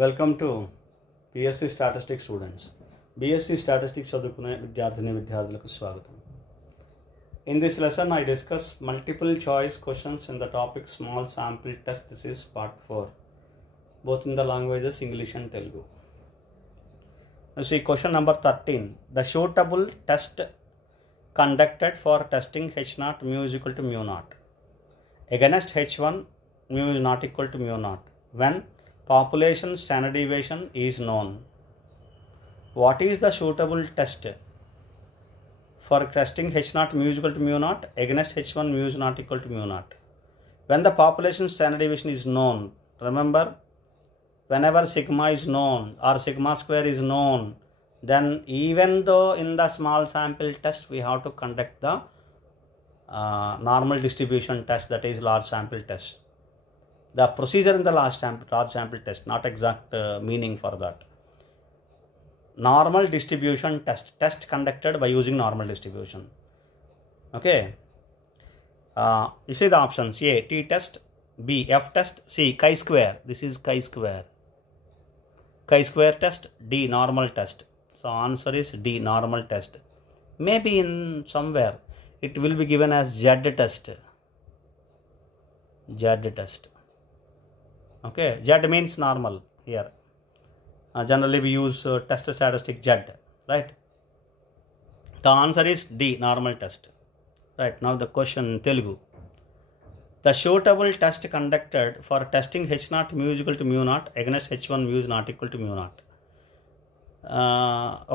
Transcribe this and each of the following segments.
Welcome to BSc statistics students. BSc statistics చదువుకునే విద్యార్థులకు స్వాగతం. In this lesson, I discuss multiple choice questions in the topic small sample test. This is part 4, both in the languages English and Telugu. Now see question number 13. The suitable test conducted for testing H0 mu is equal to mu naught against H1 mu is not equal to mu naught when population standard deviation is known. What is the suitable test for testing H0 mu is equal to mu naught against H1 mu is not equal to mu naught when the population standard deviation is known? Remember, whenever sigma is known or sigma square is known, then even though in the small sample test we have to conduct the normal distribution test, that is large sample test. The procedure in the large sample test, not exact meaning for that. Normal distribution test conducted by using normal distribution. Okay. You see the options: A, T test; B, F test; C, chi-square. This is chi-square. Chi-square test. D, normal test. So answer is D, normal test. Maybe in somewhere it will be given as Z test. Z test. Okay, Z means normal here. Generally we use test statistic Z, right? The answer is D, normal test. Right, now the question in Telugu. The suitable test conducted for testing H0 mu is equal to mu naught against H1 mu is not equal to mu naught.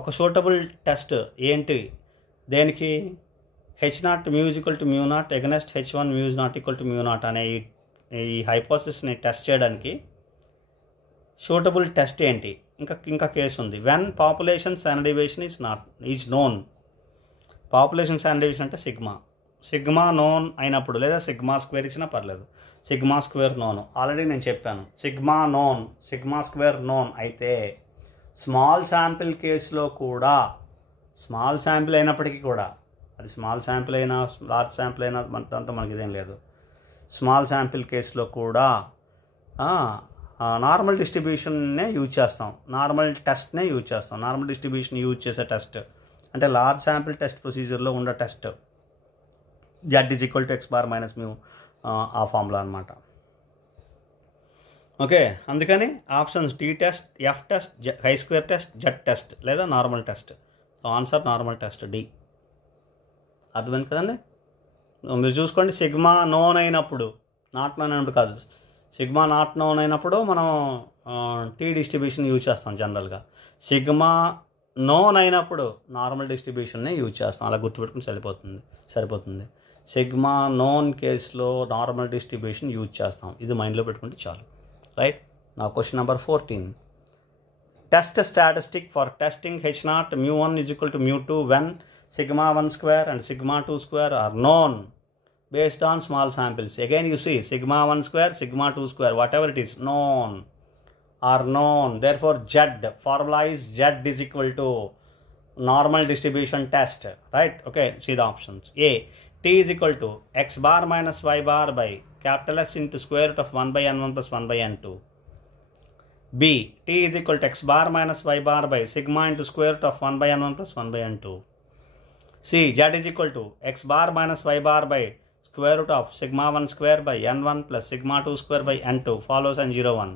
ఒక suitable test ఏంటి దేనికి? H0 mu is equal to mu naught against H1 mu is not equal to mu naught అనే ఈ హైపోథసిస్ని test చేయడానికి suitable test ఏంటి? ఇంకా case ఉంది. When population standard deviation is known. Population standard deviation అంటే sigma known అయినప్పుడు, లేదా sigma square ఇచ్చినా పర్లేదు. సిగ్మా స్క్వేర్ నోన్ ఆల్రెడీ నేను చెప్పాను. సిగ్మా స్క్వేర్ నోన్ అయితే స్మాల్ శాంపిల్ కేసులో కూడా, స్మాల్ శాంపిల్ అయినప్పటికీ కూడా, అది స్మాల్ శాంపిల్ అయినా లార్జ్ శాంపిల్ అయినా దాంతో మనకి ఇదేం లేదు. స్మాల్ శాంపిల్ కేసులో కూడా నార్మల్ డిస్ట్రిబ్యూషన్నే యూజ్ చేస్తాం, నార్మల్ టెస్ట్నే యూజ్ చేస్తాం. నార్మల్ డిస్ట్రిబ్యూషన్ యూజ్ చేసే టెస్ట్ అంటే లార్జ్ శాంపిల్ టెస్ట్ ప్రొసీజర్లో ఉండే test Z is equal to X bar minus mu, ఆ ఫార్ములా అనమాట. ఓకే, అందుకని options T test, F test, high square test, Z test లేదా normal test. Answer normal test, D. అర్థమైంది కదండి? మీరు చూసుకోండి, సిగ్మా నోన్ అయినప్పుడు, నాట్ నోన్ అయినప్పుడు కాదు, సిగ్మా నాట్ నోన్ అయినప్పుడు మనం టీ డిస్ట్రిబ్యూషన్ యూజ్ చేస్తాం జనరల్గా. సిగ్మా నోన్ అయినప్పుడు నార్మల్ డిస్ట్రిబ్యూషన్నే యూజ్ చేస్తాం. అలా గుర్తుపెట్టుకుని సరిపోతుంది. సిగ్మా నోన్ కేసులో నార్మల్ డిస్ట్రిబ్యూషన్ యూజ్ చేస్తాం. ఇది మైండ్లో పెట్టుకుంటే చాలు. రైట్, నా question number 14. Test statistic for testing H0 mu1 is equal to mu2 when sigma 1 square and sigma 2 square are known based on small samples. Again you see, sigma 1 square, sigma 2 square, whatever it is, are known. Therefore Z, formula is Z is equal to normal distribution test. Right? Okay, see the options. A, T is equal to X bar minus Y bar by capital S into square root of 1 by N1 plus 1 by N2. B, T is equal to X bar minus Y bar by sigma into square root of 1 by N1 plus 1 by N2. C, Z is equal to X bar minus Y bar by square root of sigma 1 square by N1 plus sigma 2 square by N2 follows N01.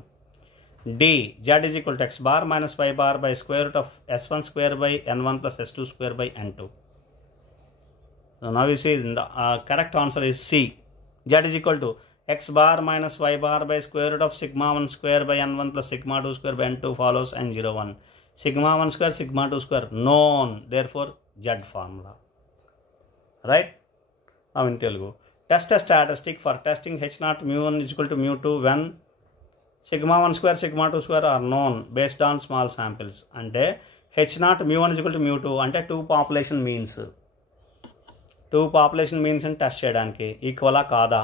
D, Z is equal to X bar minus Y bar by square root of S1 square by N1 plus S2 square by N2. So now you see the correct answer is C. Z is equal to X bar minus Y bar by square root of sigma 1 square by N1 plus sigma 2 square by N2 follows N01. Sigma 1 square, sigma 2 square known, therefore Z formula. Right? Now in Telugu. Test a statistic for testing H0 mu1 is equal to mu2 when sigma 1 square, sigma 2 square are known based on small samples. అంటే H0 mu1 is equal to mu2 అంటే 2 population means. 2 population means ని test చేయడానికి ఈక్వలా కాదా,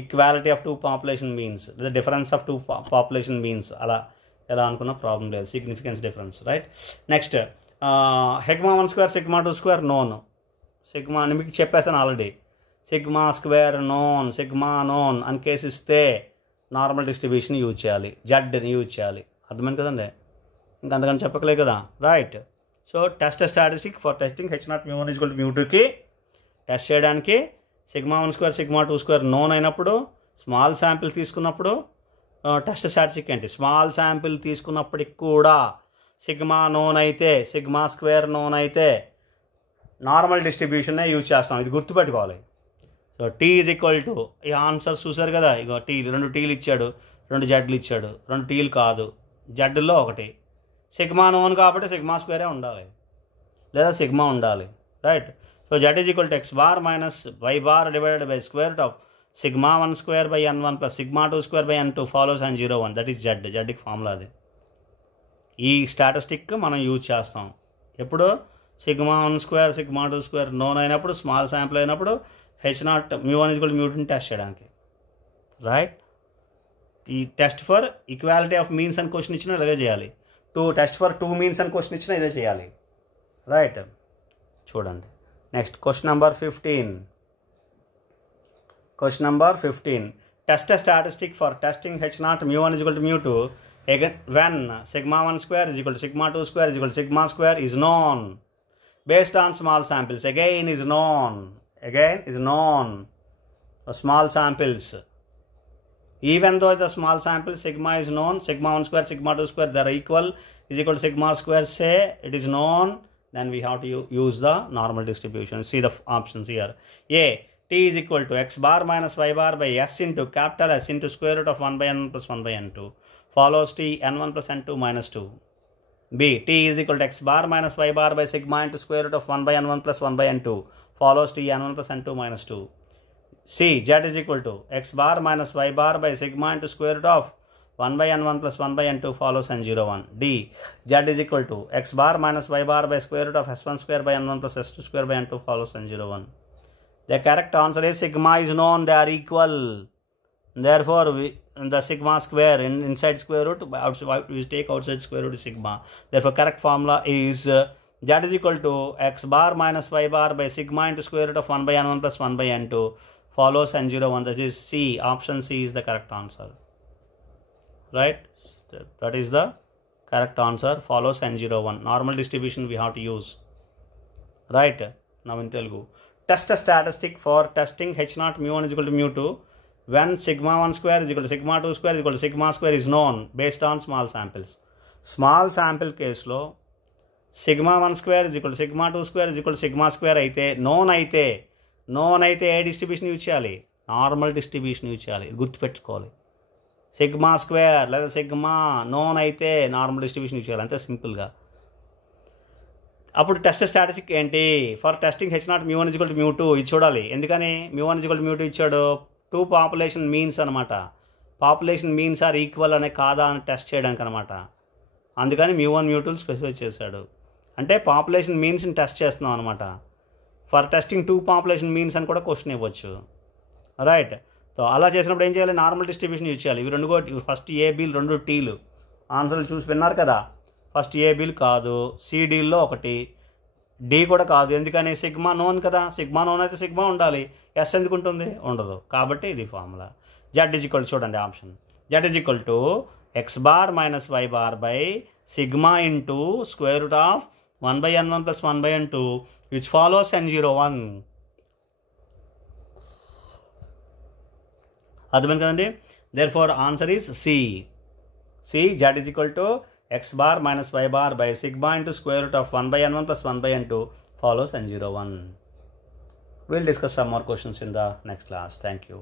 equality of 2 population means, the difference of 2 population means, అలా ఎలా అనుకున్న problem లేదు, significance difference. Right, next sigma 1 square, sigma 2 square known. Sigma అని మీకు చెప్పేసాను already. Sigma square known, sigma known అని కేసు ఇస్తే నార్మల్ డిస్ట్రిబ్యూషన్ యూజ్ చేయాలి, జెడ్ని యూజ్ చేయాలి. అర్థమైంది కదండి, ఇంకా అంతకని చెప్పకలే కదా. Right. So test statistic for testing H0 μ1 = μ2కి టెస్ట్ చేయడానికి σ1² σ2² నోన్ అయినప్పుడు, స్మాల్ శాంపిల్ తీసుకున్నప్పుడు టెస్ట్ స్టాటిస్టిక్ ఏంటి, స్మాల్ శాంపిల్ తీసుకున్నప్పటికి కూడా సిగ్మా నోన్ అయితే, σ² నోన్ అయితే నార్మల్ డిస్ట్రిబ్యూషన్నే యూజ్ చేస్తాం. ఇది గుర్తుపెట్టుకోవాలి. సో T = ఈ ఆన్సర్స్ చూసారు కదా, ఇగో టీ 2 టీలు ఇచ్చాడు, 2 జడ్లు ఇచ్చాడు, 2 టీలు కాదు, జడ్లో ఒకటి. సిగ్మా నోన్ కాబట్టి σ² ఉండాలి లేదా సిగ్మా ఉండాలి. Right. So Z = x bar minus y bar divided by square root of σ1² / n1 plus σ2² / n2 follows and 0 1. That is జడ్కి ఫార్ములా అది. ఈ స్టాటిస్టిక్ మనం యూజ్ చేస్తాం ఎప్పుడు, σ1² σ2² నోన్ అయినప్పుడు, స్మాల్ శాంపుల్ అయినప్పుడు H0 μ1 = μ2 టెస్ట్ చేయడానికి. రైట్. ఈ test for equality of means అని క్వశ్చన్ ఇచ్చినా ఇలాగే చేయాలి. టెస్ట్ ఫర్ 2 మీన్స్ అని క్వశ్చన్ ఇచ్చినా ఇదే చేయాలి. రైట్. చూడండి next question number 15. Question number 15. Test statistic for testing H0 μ1 = μ2 again when σ1² = σ2² = σ² is known based on small samples. Again is known small samples. Even though the small sample sigma is known, σ1² σ2² they are equal is equal to σ², say it is known, then we have to use the normal distribution. See the options here. A, T = x bar minus y bar by s into capital S into square root of 1/n plus 1/n2 follows T n1 plus n2 minus 2. B, T = x bar minus y bar by sigma into square root of 1/n1 plus 1/n2 follows T n1 plus n2 minus 2. C, Z = x bar minus y bar by sigma into square root of 1/n1 plus 1/n2 follows n 0 1. D, Z = x bar minus y bar by square root of s1² by n1 plus s2² by n2 follows n 0 1. The correct answer is sigma is known, they are equal. Therefore, the sigma square inside square root, we take outside square root is sigma. Therefore, correct formula is Z = x bar minus y bar by sigma into square root of 1/n1 plus 1/n2 follows n 0 1. That is C. Option C is the correct answer. Right. That is the correct answer. Follows n 0 1. Normal distribution we have to use. Right. Now in Telugu. Test statistic for testing H0 μ1 = μ2 when σ1² = σ2² = σ² is known based on small samples. Small sample case లో σ1² = σ2² = σ² అయితే known అయితే ఏ distribution use చేయాలి, normal distribution use చేయాలి. గుర్తుపెట్టుకోవాలి. σ² లేదా sigma known అయితే normal distribution use చేయాలి, అంతే సింపుల్గా. అప్పుడు టెస్ట్ స్టాటిస్టిక్ ఏంటి, ఫర్ టెస్టింగ్ H0 μ1 = μ2 ఇది చూడాలి. ఎందుకని μ1 = μ2 ఇచ్చాడు, 2 పాపులేషన్ మీన్స్ అనమాట. పాపులేషన్ మీన్స్ ఆర్ ఈక్వల్ అనే కాదా అని టెస్ట్ చేయడానికి అనమాట. అందుకని μ1 μ2 స్పెసిఫై చేశాడు. అంటే పాపులేషన్ మీన్స్ని టెస్ట్ చేస్తున్నాం అనమాట. ఫర్ టెస్టింగ్ 2 పాపులేషన్ మీన్స్ అని కూడా క్వశ్చన్ ఇవ్వచ్చు. రైట్. సో అలా చేసినప్పుడు ఏం చేయాలి, నార్మల్ డిస్ట్రిబ్యూషన్ యూజ్ చేయాలి. ఇవి 2 ఫస్ట్ ఏ బీలు 2 టీలు ఆన్సర్లు చూసి విన్నారు కదా. ఫస్ట్ ఏ బీలు కాదు, సిడీల్లో ఒకటి, డి కూడా కాదు. ఎందుకని సిగ్మా నోన్ కదా, సిగ్మా నోన్ అయితే సిగ్మా ఉండాలి, ఎస్ ఎందుకు ఉంటుంది, ఉండదు. కాబట్టి ఇది ఫార్ములా. జెడ్ = చూడండి option, Z = x bar minus y bar by sigma into square root of 1/n1 plus 1/n2 which follows n 0 1. అర్థమైంది కదండి. therefore answer is C. Z = x bar minus y bar by sigma into square root of 1/n1 plus 1/n2 follows n 0 1. We'll discuss some more questions in the next class. Thank you.